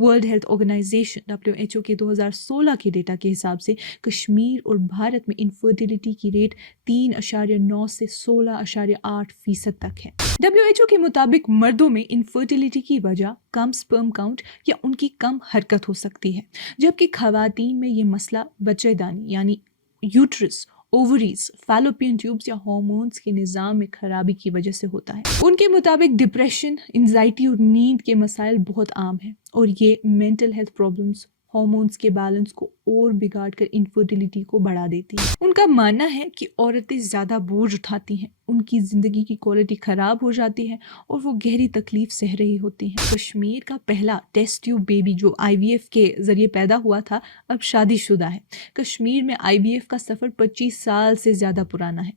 World health organisation WHO के 2016 के data के हिसाब से कश्मीर और भारत में इनफर्टिलिटी की रेट 3.9 से 16.8% तक है। WHO के मुताबिक मर्दों में इनफर्टिलिटी की वजह कम स्पर्म काउंट या उनकी कम हरकत हो सकती है, जबकि खवातीन में ये मसला बच्चेदानी यानी यूट्रस, ओवरीज, फैलोपियन ट्यूब्स या हार्मोन्स के निज़ाम में खराबी की वजह से होता है। उनके मुताबिक डिप्रेशन, एंजाइटी और नींद के मसाइल बहुत आम हैं और ये मेंटल हेल्थ प्रॉब्लम्स हार्मोन्स के बैलेंस को और बिगाड़ कर इनफर्टिलिटी को बढ़ा देती है। उनका मानना है कि औरतें ज़्यादा बोझ उठाती हैं, उनकी ज़िंदगी की क्वालिटी ख़राब हो जाती है और वो गहरी तकलीफ सह रही होती हैं। कश्मीर का पहला टेस्ट ट्यूब बेबी जो IVF के ज़रिए पैदा हुआ था, अब शादीशुदा है। कश्मीर में IVF का सफ़र 25 साल से ज़्यादा पुराना है।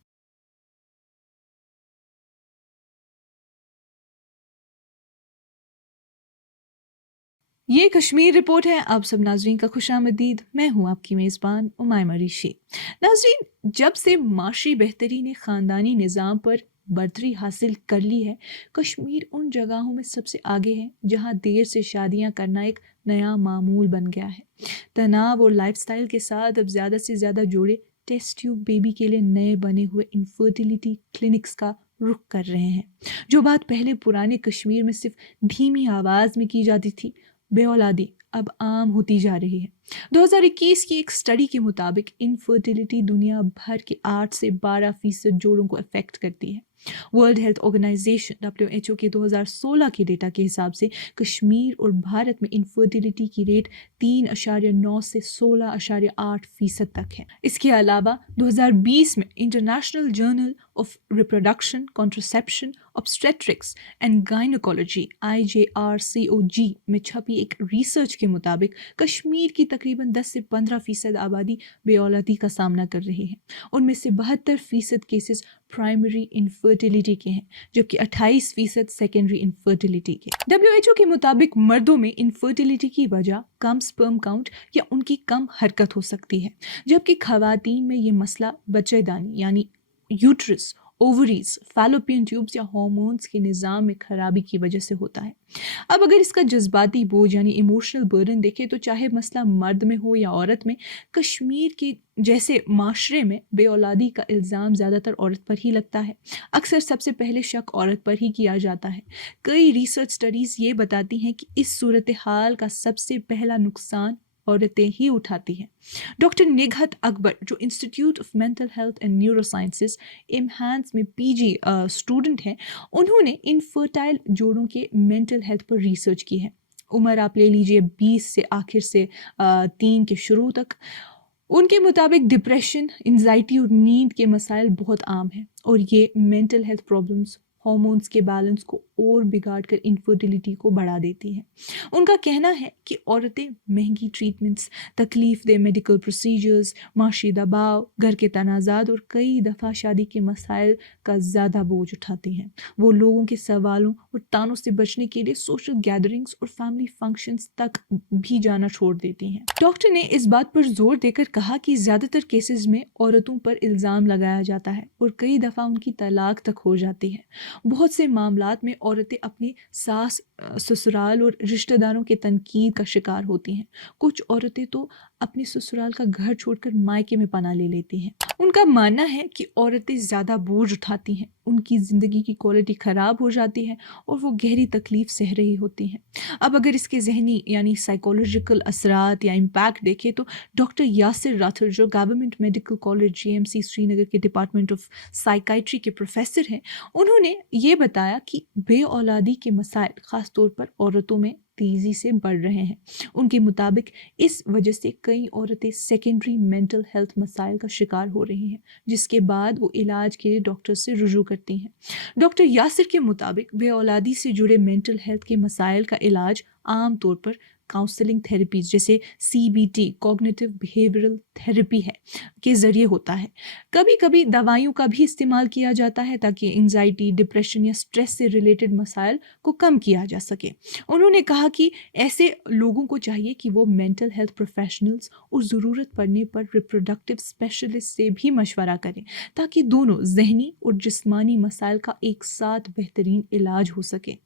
ये कश्मीर रिपोर्ट है। आप सब नाजरीन का खुशामदीद। मैं हूँ आपकी मेज़बान उमायमा ऋषि। नाजरीन, जब से माशी बेहतरी ने ख़ानदानी निज़ाम पर बढ़तरी हासिल कर ली है, कश्मीर उन जगहों में सबसे आगे है जहाँ देर से शादियाँ करना एक नया मामूल बन गया है। तनाव और लाइफस्टाइल के साथ अब ज़्यादा से ज़्यादा जोड़े टेस्ट ट्यूब बेबी के लिए नए बने हुए इनफर्टिलिटी क्लिनिक्स का रुख कर रहे हैं। जो बात पहले पुराने कश्मीर में सिर्फ धीमी आवाज़ में की जाती थी, बेऔलादी अब आम होती जा रही है। 2021 की एक स्टडी के मुताबिक इनफर्टिलिटी दुनिया भर के 8 से 12% जोड़ों को अफेक्ट करती है। वर्ल्ड हेल्थ ऑर्गेनाइजेशन WHO के 2016 के डेटा के हिसाब से कश्मीर और भारत में इनफर्टिलिटी की रेट 3.9 से 16.8% तक है। इसके अलावा 2020 में international journal of reproduction, contraception, obstetrics and gynaecology IJRCOG में छपी एक रिसर्च के मुताबिक कश्मीर की तकरीबन 10 से 15% आबादी बेऔलादी का सामना कर रही है। उनमें से 72% केसेस प्राइमरी इनफर्टिलिटी के हैं, जबकि 28% सेकेंडरी इनफर्टिलिटी के। WHO के मुताबिक मर्दों में इनफर्टिलिटी की वजह कम स्पर्म काउंट या उनकी कम हरकत हो सकती है, जबकि खवातीन में ये मसला बच्चेदानी यानी यूट्रस, ओवरीज, फैलोपियन ट्यूब्स या हार्मोन्स के निज़ाम में खराबी की वजह से होता है। अब अगर इसका जज्बाती बोझ यानी इमोशनल बर्डन देखें तो चाहे मसला मर्द में हो या औरत में, कश्मीर के जैसे माशरे में बेऔलादी का इल्ज़ाम ज़्यादातर औरत पर ही लगता है। अक्सर सबसे पहले शक औरत पर ही किया जाता है। कई रिसर्च स्टडीज़ ये बताती हैं कि इस सूरत हाल का सबसे पहला नुकसान औरतें ही उठाती हैं। डॉक्टर निगहत अकबर जो institute of mental health and neurosciences IMHANS में PG स्टूडेंट हैं, उन्होंने इनफर्टाइल जोड़ों के मेंटल हेल्थ पर रिसर्च की है। उम्र आप ले लीजिए 20 से आखिर से 3 के शुरू तक। उनके मुताबिक डिप्रेशन, एंजाइटी और नींद के मसाइल बहुत आम हैं और ये मेंटल हेल्थ प्रॉब्लम्स हार्मोन्स के बैलेंस को और बिगाड़ कर इनफर्टिलिटी को बढ़ा देती हैं। उनका कहना है कि औरतें महंगी ट्रीटमेंट्स, तकलीफ दे मेडिकल प्रोसीजर्स, माशी दबाव, घर के तनाज़ात और कई दफ़ा शादी के मसाइल का ज़्यादा बोझ उठाती हैं। वो लोगों के सवालों और तानों से बचने के लिए सोशल गैदरिंग्स और फैमिली फंक्शंस तक भी जाना छोड़ देती हैं। डॉक्टर ने इस बात पर जोर देकर कहा कि ज़्यादातर केसेस में औरतों पर इल्ज़ाम लगाया जाता है और कई दफ़ा उनकी तलाक तक हो जाती है। बहुत से मामलात में औरतें अपनी सास, ससुराल और रिश्तेदारों के तनकीद का शिकार होती हैं। कुछ औरतें तो अपने ससुराल का घर छोड़कर मायके में पनाह ले लेती हैं। उनका मानना है कि औरतें ज़्यादा बोझ उठाती हैं, उनकी ज़िंदगी की क्वालिटी ख़राब हो जाती है और वो गहरी तकलीफ सह रही होती हैं। अब अगर इसके जहनी यानी साइकोलॉजिकल असरात या इम्पैक्ट देखें तो डॉक्टर यासिर राथर जो government medical college GMC Srinagar के डिपार्टमेंट ऑफ साइकाइट्री के प्रोफेसर हैं, उन्होंने ये बताया कि बेऔलादी के मसाइल ख़ास तौर पर औरतों में तेज़ी से बढ़ रहे हैं। उनके मुताबिक इस वजह से कई औरतें सेकेंडरी मेंटल हेल्थ मसाइल का शिकार हो रही हैं, जिसके बाद वो इलाज के लिए डॉक्टर से रुजू करती हैं। डॉक्टर यासिर के मुताबिक बेऔलादी से जुड़े मेंटल हेल्थ के मसाइल का इलाज आम तौर पर काउंसलिंग थेरेपीज जैसे CBT कॉग्निटिव बिहेवियरल थेरेपी है के ज़रिए होता है। कभी कभी दवाइयों का भी इस्तेमाल किया जाता है ताकि एंजाइटी, डिप्रेशन या स्ट्रेस से रिलेटेड मसाइल को कम किया जा सके। उन्होंने कहा कि ऐसे लोगों को चाहिए कि वो मेंटल हेल्थ प्रोफेशनल्स और ज़रूरत पड़ने पर रिप्रोडक्टिव स्पेशलिस्ट से भी मशवरा करें ताकि दोनों जहनी और जिस्मानी मसाइल का एक साथ बेहतरीन इलाज हो सके।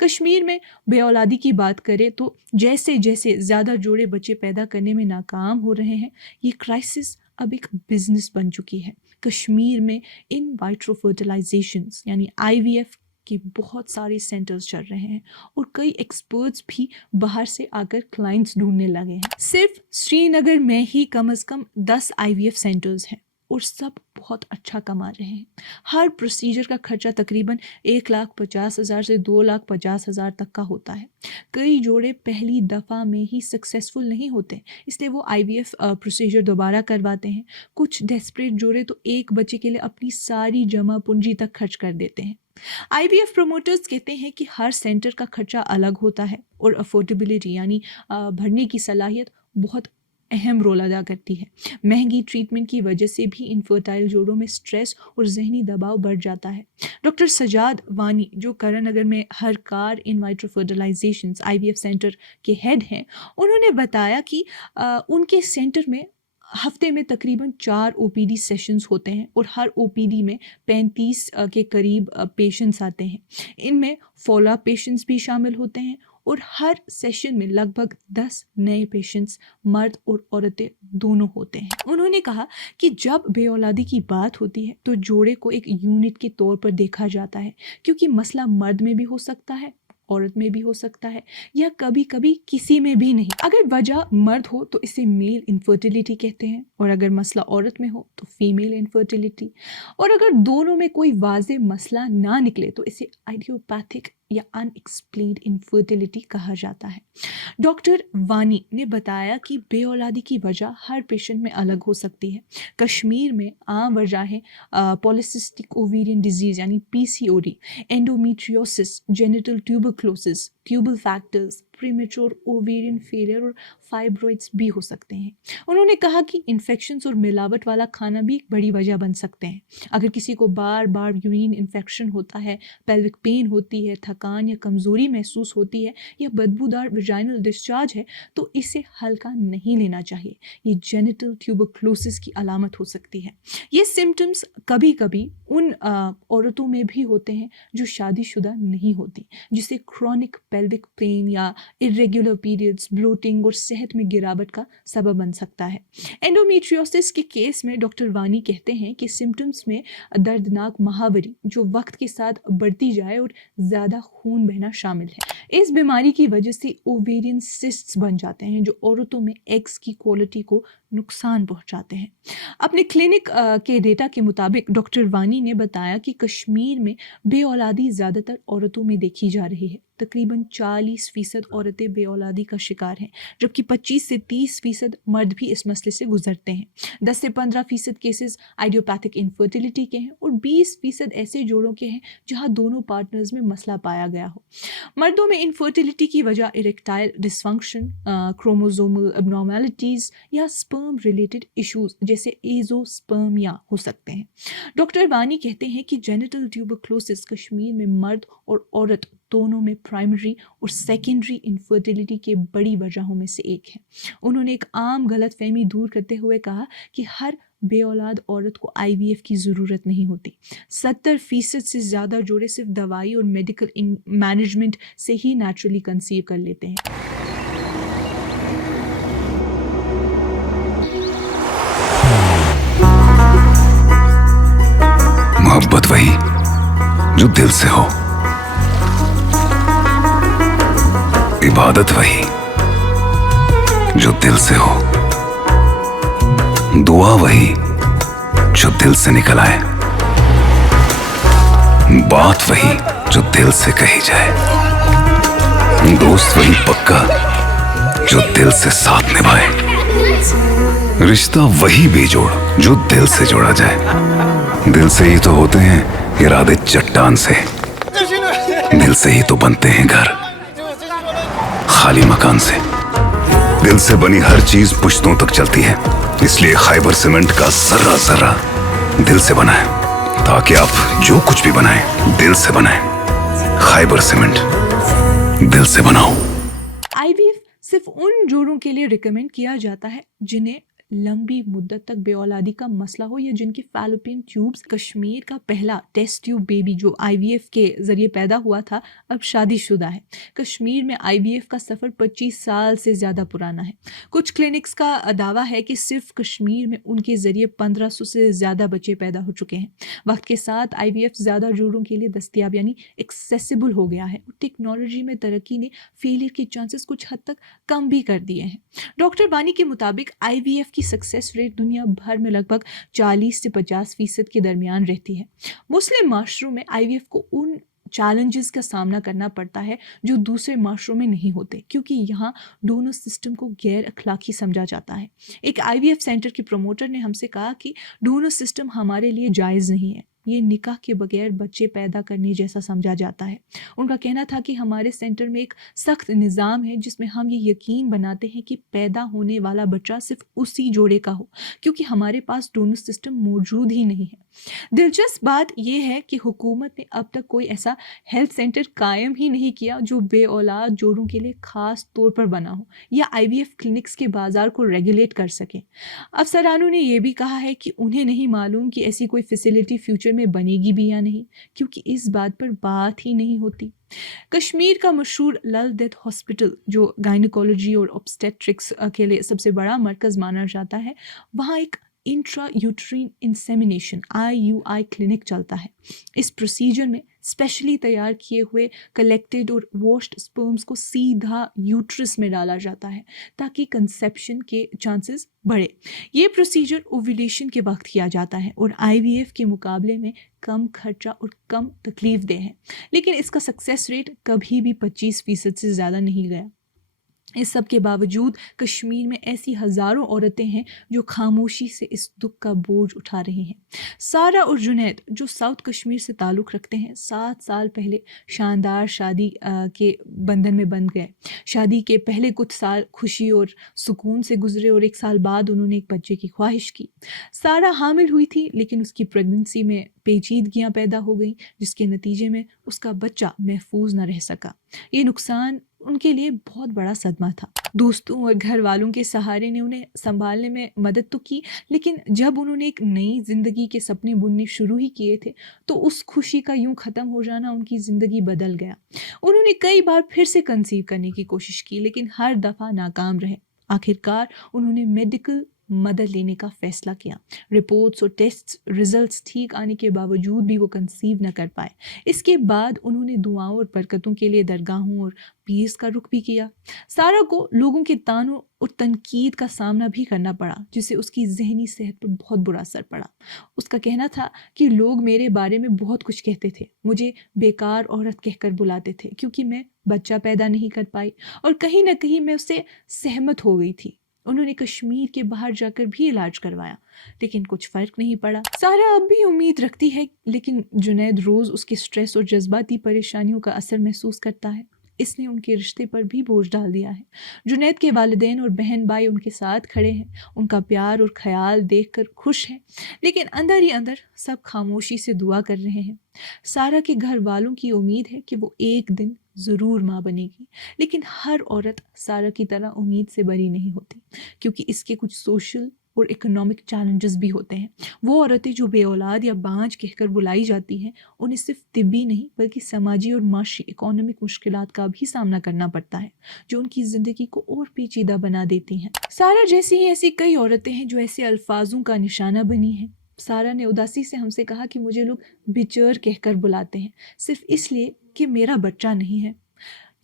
कश्मीर में बेऔलादी की बात करें तो जैसे जैसे जैसे ज़्यादा जोड़े बच्चे पैदा करने में नाकाम हो रहे हैं, ये क्राइसिस अब एक बिजनेस बन चुकी है। कश्मीर में इन वाइट्रो फर्टिलाइजेशंस यानी IVF के बहुत सारे सेंटर्स चल रहे हैं और कई एक्सपर्ट्स भी बाहर से आकर क्लाइंट्स ढूंढने लगे हैं। सिर्फ श्रीनगर में ही कम से कम 10 IVF सेंटर्स हैं और सब बहुत अच्छा कमा रहे हैं। हर प्रोसीजर का खर्चा तकरीबन 1,50,000 से 2,50,000 तक का होता है। कई जोड़े पहली दफ़ा में ही सक्सेसफुल नहीं होते, इसलिए वो IVF प्रोसीजर दोबारा करवाते हैं। कुछ डेस्परेट जोड़े तो एक बच्चे के लिए अपनी सारी जमा पूंजी तक खर्च कर देते हैं। IVF प्रमोटर्स कहते हैं कि हर सेंटर का खर्चा अलग होता है और अफोर्डेबिलिटी यानी भरने की सलाहियत बहुत अहम रोल अदा करती है। महंगी ट्रीटमेंट की वजह से भी इनफर्टाइल जोड़ों में स्ट्रेस और जहनी दबाव बढ़ जाता है। डॉक्टर सजाद वानी जो करण नगर में हर कार in vitro fertilisations IVF centre के हेड हैं, उन्होंने बताया कि उनके सेंटर में हफ्ते में तकरीबन 4 OPD सेशंस होते हैं और हर OPD में 35 के करीब पेशेंट्स आते हैं। इनमें फॉलोअप पेशेंट्स भी शामिल होते हैं और हर सेशन में लगभग 10 नए पेशेंट्स मर्द और औरतें दोनों होते हैं। उन्होंने कहा कि जब बेऔलादी की बात होती है तो जोड़े को एक यूनिट के तौर पर देखा जाता है, क्योंकि मसला मर्द में भी हो सकता है, औरत में भी हो सकता है या कभी कभी किसी में भी नहीं। अगर वजह मर्द हो तो इसे मेल इनफर्टिलिटी कहते हैं और अगर मसला औरत में हो तो फीमेल इनफर्टिलिटी, और अगर दोनों में कोई वाज़ेह मसला ना निकले तो इसे आइडियोपैथिक या अनएक्सप्लेन्ड इनफर्टिलिटी कहा जाता है। डॉक्टर वानी ने बताया कि बेऔलादी की वजह हर पेशेंट में अलग हो सकती है। कश्मीर में आम वजह है पॉलिसिस्टिक ओवेरियन डिजीज़ यानी PCOD, endometriosis, genital tuberculosis, tubal factors, premature ovarian failure और फाइब्रॉइड्स भी हो सकते हैं। उन्होंने कहा कि इन्फेक्शंस और मिलावट वाला खाना भी एक बड़ी वजह बन सकते हैं। अगर किसी को बार बार यूरिन इन्फेक्शन होता है, पेल्विक पेन होती है, थकान या कमज़ोरी महसूस होती है या बदबूदार वेजाइनल डिस्चार्ज है तो इसे हल्का नहीं लेना चाहिए। ये जेनिटल ट्यूबरक्लोसिस की अलामत हो सकती है। ये सिम्टम्स कभी कभी उन औरतों में भी होते हैं जो शादीशुदा नहीं होती, जिसे क्रॉनिक पेल्विक पेन या इरेगुलर पीरियड्स, ब्लोटिंग और सेहत में गिरावट का सबब बन सकता है। एंडोमेट्रियोसिस के केस में डॉक्टर वानी कहते हैं कि सिम्टम्स में दर्दनाक महावरी जो वक्त के साथ बढ़ती जाए और ज़्यादा खून बहना शामिल है। इस बीमारी की वजह से ओवेरियन सिस्ट्स बन जाते हैं जो औरतों में एग्स की क्वालिटी को नुकसान पहुंचाते हैं। अपने क्लिनिक के डेटा के मुताबिक डॉक्टर वानी ने बताया कि कश्मीर में बेऔलादी ज़्यादातर औरतों में देखी जा रही है। तकरीबन 40% औरतें बेऔलादी का शिकार हैं, जबकि 25 से 30% मर्द भी इस मसले से गुजरते हैं। 10 से 15% केसेस आइडियोपैथिक इनफर्टिलिटी के हैं और 20% ऐसे जोड़ों के हैं जहां दोनों पार्टनर्स में मसला पाया गया हो। मर्दों में इनफर्टिलिटी की वजह इरेक्टाइल डिसफंक्शन, क्रोमोसोमल एबनॉर्मैलिटीज़ या स्पर्म रिलेटेड इश्यूज जैसे एजोस्पर्मिया हो सकते हैं। डॉक्टर वानी कहते हैं कि जेनिटल ट्यूबरक्लोसिस कश्मीर में मर्द और औरत दोनों में प्राइमरी और सेकेंडरी इनफर्टिलिटी के बड़ी वजहों में से एक है। उन्होंने एक आम गलतफहमी दूर करते हुए कहा कि हर बेऔलाद औरत को IVF की ज़रूरत नहीं होती। 70% से ज़्यादा जोड़े सिर्फ दवाई और मेडिकल मैनेजमेंट से ही नेचुरली कंसीव कर लेते हैं। मोहब्बत वही जो दिल से हो, इबादत वही जो दिल से हो, दुआ वही जो दिल से निकल आए, बात वही जो दिल से कही जाए, दोस्त वही पक्का जो दिल से साथ निभाए, रिश्ता वही बेजोड़ जो दिल से जोड़ा जाए। दिल से ही तो होते हैं इरादे चट्टान से, दिल से ही तो बनते हैं घर खाली मकान से। दिल से बनी हर चीज पुश्तों तक चलती है, इसलिए खैबर सीमेंट का जर्रा जर्रा दिल से बना है, ताकि आप जो कुछ भी बनाएं दिल से बनाएं। खैबर सीमेंट, दिल से बनाओ। IVF सिर्फ उन जोड़ों के लिए रिकमेंड किया जाता है जिन्हें लंबी मुद्दत तक बेऔलादी का मसला हो या जिनकी फैलोपियन ट्यूब्स, कश्मीर का पहला टेस्ट ट्यूब बेबी जो आईवीएफ के जरिए पैदा हुआ था अब शादीशुदा है। कश्मीर में आईवीएफ का सफ़र 25 साल से ज़्यादा पुराना है। कुछ क्लिनिक्स का दावा है कि सिर्फ कश्मीर में उनके ज़रिए 1500 से ज़्यादा बच्चे पैदा हो चुके हैं। वक्त के साथ आईवीएफ ज़्यादा जोड़ों के लिए दस्तियाब यानी एक्सेसिबल हो गया है। टेक्नोलॉजी में तरक्की ने फेलियर के चांसेस कुछ हद तक कम भी कर दिए हैं। डॉक्टर बानी के मुताबिक आईवीएफ की सक्सेस रेट दुनिया भर में लगभग 40 से 50% के दरमियान रहती है। मुस्लिम माशरों में आईवीएफ को उन चैलेंजेस का सामना करना पड़ता है जो दूसरे माशरों में नहीं होते, क्योंकि यहाँ दोनों सिस्टम को गैर अखलाकी समझा जाता है। एक आईवीएफ सेंटर के प्रमोटर ने हमसे कहा कि दोनों सिस्टम हमारे लिए जायज़ नहीं है, ये निकाह के बगैर बच्चे पैदा करने जैसा समझा जाता है। उनका कहना था कि हमारे सेंटर में एक सख्त निज़ाम है जिसमें हम ये यकीन बनाते हैं कि पैदा होने वाला बच्चा सिर्फ उसी जोड़े का हो, क्योंकि हमारे पास दोनों सिस्टम मौजूद ही नहीं है। दिलचस्प बात यह है कि हुकूमत ने अब तक कोई ऐसा हेल्थ सेंटर कायम ही नहीं किया जो बे औलाद जोड़ों के लिए ख़ास तौर पर बना हो या आईवीएफ क्लिनिक्स के बाज़ार को रेगुलेट कर सके। अफसरानों ने यह भी कहा है कि उन्हें नहीं मालूम कि ऐसी कोई फैसिलिटी फ्यूचर में बनेगी भी या नहीं, क्योंकि इस बात पर बात ही नहीं होती। कश्मीर का मशहूर लल डेथ हॉस्पिटल जो गायनिकोलॉजी और ऑब्स्टेट्रिक्स के लिए सबसे बड़ा मरकज़ माना जाता है, वहाँ एक intra uterine insemination IUI clinic चलता है। इस प्रोसीजर में स्पेशली तैयार किए हुए कलेक्टेड और वॉश्ड स्पर्म्स को सीधा यूट्रस में डाला जाता है ताकि कंसेप्शन के चांसेस बढ़े। ये प्रोसीजर ओव्यूलेशन के वक्त किया जाता है और IVF के मुकाबले में कम खर्चा और कम तकलीफ दे है, लेकिन इसका सक्सेस रेट कभी भी 25% से ज़्यादा नहीं गया। इस सब के बावजूद कश्मीर में ऐसी हज़ारों औरतें हैं जो खामोशी से इस दुख का बोझ उठा रही हैं। सारा और जुनैद जो साउथ कश्मीर से ताल्लुक़ रखते हैं, 7 साल पहले शानदार शादी के बंधन में बंध गए। शादी के पहले कुछ साल खुशी और सुकून से गुजरे और 1 साल बाद उन्होंने एक बच्चे की ख्वाहिश की। सारा हामिल हुई थी, लेकिन उसकी प्रेगनेंसी में पेचीदगियाँ पैदा हो गईं, जिसके नतीजे में उसका बच्चा महफूज न रह सका। ये नुकसान उनके लिए बहुत बड़ा सदमा था। दोस्तों और घर वालों के सहारे ने उन्हें संभालने में मदद तो की, लेकिन जब उन्होंने एक नई ज़िंदगी के सपने बुनने शुरू ही किए थे तो उस खुशी का यूं ख़त्म हो जाना उनकी ज़िंदगी बदल गया। उन्होंने कई बार फिर से कंसीव करने की कोशिश की, लेकिन हर दफ़ा नाकाम रहे। आखिरकार उन्होंने मेडिकल मदद लेने का फैसला किया। रिपोर्ट्स और टेस्ट रिजल्ट्स ठीक आने के बावजूद भी वो कंसीव न कर पाए। इसके बाद उन्होंने दुआओं और बरकतों के लिए दरगाहों और पीर्स का रुख भी किया। सारा को लोगों के तानों और तनकीद का सामना भी करना पड़ा, जिससे उसकी जहनी सेहत पर बहुत बुरा असर पड़ा। उसका कहना था कि लोग मेरे बारे में बहुत कुछ कहते थे, मुझे बेकार औरत कहकर बुलाते थे क्योंकि मैं बच्चा पैदा नहीं कर पाई, और कहीं ना कहीं मैं उससे सहमत हो गई थी। उन्होंने कश्मीर के बाहर जाकर भी इलाज करवाया, लेकिन कुछ फ़र्क नहीं पड़ा। सारा अब भी उम्मीद रखती है, लेकिन जुनैद रोज़ उसके स्ट्रेस और जज्बाती परेशानियों का असर महसूस करता है। इसने उनके रिश्ते पर भी बोझ डाल दिया है। जुनैद के वालिदैन और बहन भाई उनके साथ खड़े हैं, उनका प्यार और ख्याल देखकर खुश हैं, लेकिन अंदर ही अंदर सब खामोशी से दुआ कर रहे हैं। सारा के घर वालों की उम्मीद है कि वो एक दिन ज़रूर माँ बनेगी, लेकिन हर औरत सारा की तरह उम्मीद से बरी नहीं होती, क्योंकि इसके कुछ सोशल और इकोनॉमिक चैलेंजेस भी होते हैं। वो औरतें जो बे औलाद या बांझ कहकर बुलाई जाती हैं, उन्हें सिर्फ तिब्बी नहीं बल्कि समाजी और माशी इकोनॉमिक मुश्किलात का भी सामना करना पड़ता है, जो उनकी ज़िंदगी को और पेचीदा बना देती हैं। सारा जैसी ही ऐसी कई औरतें हैं जो ऐसे अल्फाजों का निशाना बनी हैं। सारा ने उदासी से हमसे कहा कि मुझे लोग बिचर कहकर बुलाते हैं, सिर्फ इसलिए कि मेरा बच्चा नहीं है।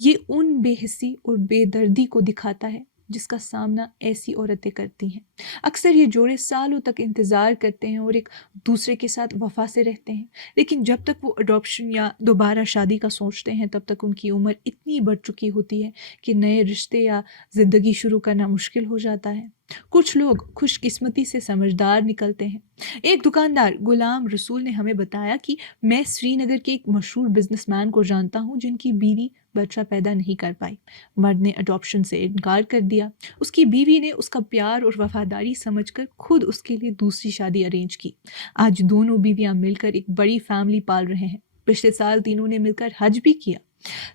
ये उन बेहिस्सी और बेदर्दी को दिखाता है जिसका सामना ऐसी औरतें करती हैं। अक्सर ये जोड़े सालों तक इंतज़ार करते हैं और एक दूसरे के साथ वफा से रहते हैं, लेकिन जब तक वो अडॉप्शन या दोबारा शादी का सोचते हैं तब तक उनकी उम्र इतनी बढ़ चुकी होती है कि नए रिश्ते या ज़िंदगी शुरू करना मुश्किल हो जाता है। कुछ लोग खुशकिस्मती से समझदार निकलते हैं। एक दुकानदार गुलाम रसूल ने हमें बताया कि मैं श्रीनगर के एक मशहूर बिजनेसमैन को जानता हूँ जिनकी बीवी बच्चा पैदा नहीं कर पाई। मर्द ने अडॉप्शन से इनकार कर दिया। उसकी बीवी ने उसका प्यार और वफादारी समझकर खुद उसके लिए दूसरी शादी अरेंज की। आज दोनों बीवियां मिलकर एक बड़ी फैमिली पाल रहे हैं। पिछले साल तीनों ने मिलकर हज भी किया।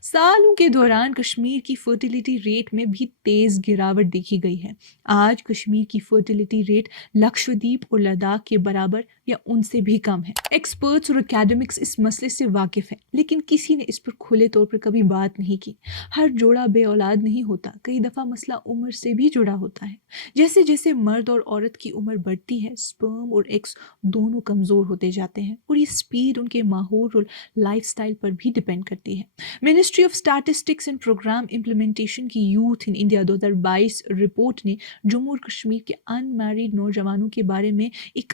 सालों के दौरान कश्मीर की फर्टिलिटी रेट में भी तेज गिरावट देखी गई है। आज कश्मीर की फर्टिलिटी रेट लक्षद्वीप और लद्दाख के बराबर या उनसे भी कम है। एक्सपर्ट्स और एकेडमिक्स इस मसले से वाकिफ हैं, लेकिन किसी ने इस पर खुले तौर पर कभी बात नहीं की। हर जोड़ा बे औलाद नहीं होता, कई दफ़ा मसला उम्र से भी जुड़ा होता है। जैसे जैसे मर्द और औरत की उम्र बढ़ती है, स्पर्म और एग्स दोनों कमज़ोर होते जाते हैं, और ये स्पीड उनके माहौल और लाइफस्टाइल पर भी डिपेंड करती है। Ministry of statistics and programme implementation की यूथ इन इंडिया 2022 रिपोर्ट ने जम्मू और कश्मीर के अनमैरिड नौजवानों के बारे में एक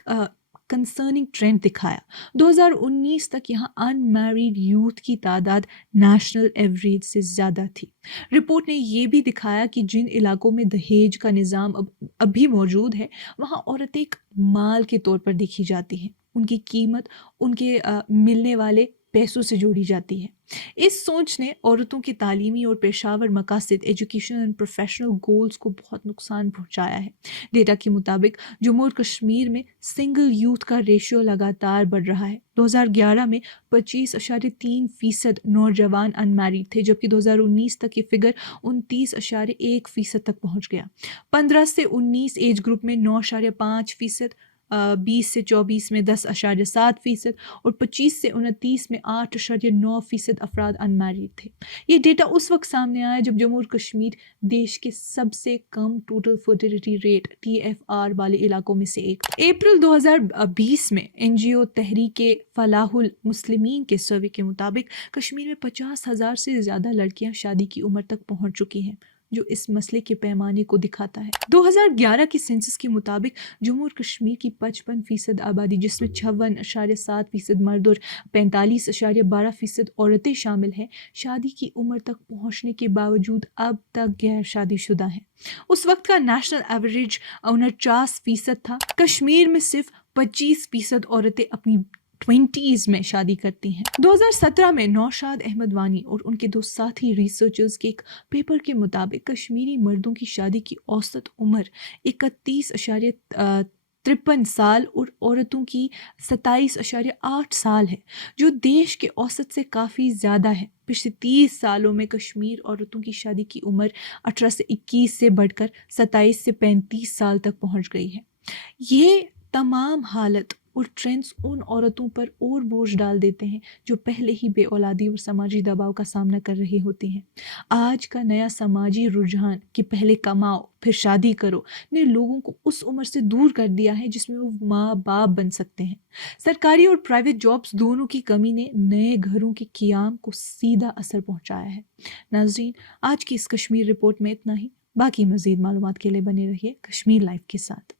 कंसर्निंग ट्रेंड दिखाया। 2019 तक यहाँ अनमैरिड यूथ की तादाद नेशनल एवरेज से ज़्यादा थी। रिपोर्ट ने ये भी दिखाया कि जिन इलाकों में दहेज का निज़ाम अब भी मौजूद है, वहाँ औरतें एक माल के तौर पर देखी जाती हैं। उनकी कीमत उनके मिलने वाले पैसों से जोड़ी जाती है। इस सोच ने औरतों के तालीमी और पेशावर मकासद, एजुकेशन एंड प्रोफेशनल गोल्स को बहुत नुकसान पहुंचाया है। डेटा के मुताबिक जम्मू और कश्मीर में सिंगल यूथ का रेशियो लगातार बढ़ रहा है। 2011 में 25.3% नौजवान अनमैरिड थे, जबकि 2019 तक ये फिगर 29.1% तक पहुंच गया। 15 से 19 एज ग्रुप में 9.5%, 20 से 24 में 10.7% और 25 से 29 में 8.9% अफराद अनमैरिड थे। ये डेटा उस वक्त सामने आया जब जम्मू और कश्मीर देश के सबसे कम टोटल फर्टिलिटी रेट TFR वाले इलाकों में से एक था। अप्रैल 2020 में NGO तहरीके फलाहुल मुस्लिमीन के सर्वे के मुताबिक कश्मीर में 50,000 से ज़्यादा लड़कियां शादी की उम्र तक पहुंच चुकी हैं, जो इस मसले के पैमाने को दिखाता है। 2011 की सेंसस के मुताबिक जम्मू और कश्मीर की 55% आबादी, जिसमें 56.7% मर्द और 45.12% औरतें शामिल हैं, शादी की उम्र तक पहुंचने के बावजूद अब तक गैर शादीशुदा हैं। उस वक्त का नेशनल एवरेज 49% था। कश्मीर में सिर्फ 25% औरतें अपनी 20s में शादी करती हैं। 2017 में नौशाद अहमद वानी और उनके दो साथी रिसर्चर्स के एक पेपर के मुताबिक कश्मीरी मर्दों की शादी की औसत उम्र 31.53 साल और औरतों की 27.8 साल है, जो देश के औसत से काफ़ी ज़्यादा है। पिछले 30 सालों में कश्मीर औरतों की शादी की उम्र 18 से 21 से बढ़कर 27 से 35 साल तक पहुंच गई है। ये तमाम हालत और ट्रेंड्स उन औरतों पर और बोझ डाल देते हैं जो पहले ही बे औलादी और समाजी दबाव का सामना कर रही होती हैं। आज का नया समाजी रुझान कि पहले कमाओ फिर शादी करो ने लोगों को उस उम्र से दूर कर दिया है जिसमें वो माँ बाप बन सकते हैं। सरकारी और प्राइवेट जॉब्स दोनों की कमी ने नए घरों के क़ियाम को सीधा असर पहुंचाया है। नाज़रीन, आज की इस कश्मीर रिपोर्ट में इतना ही। बाकी मज़ीद मालूमात के लिए बने रहिए कश्मीर लाइव के साथ।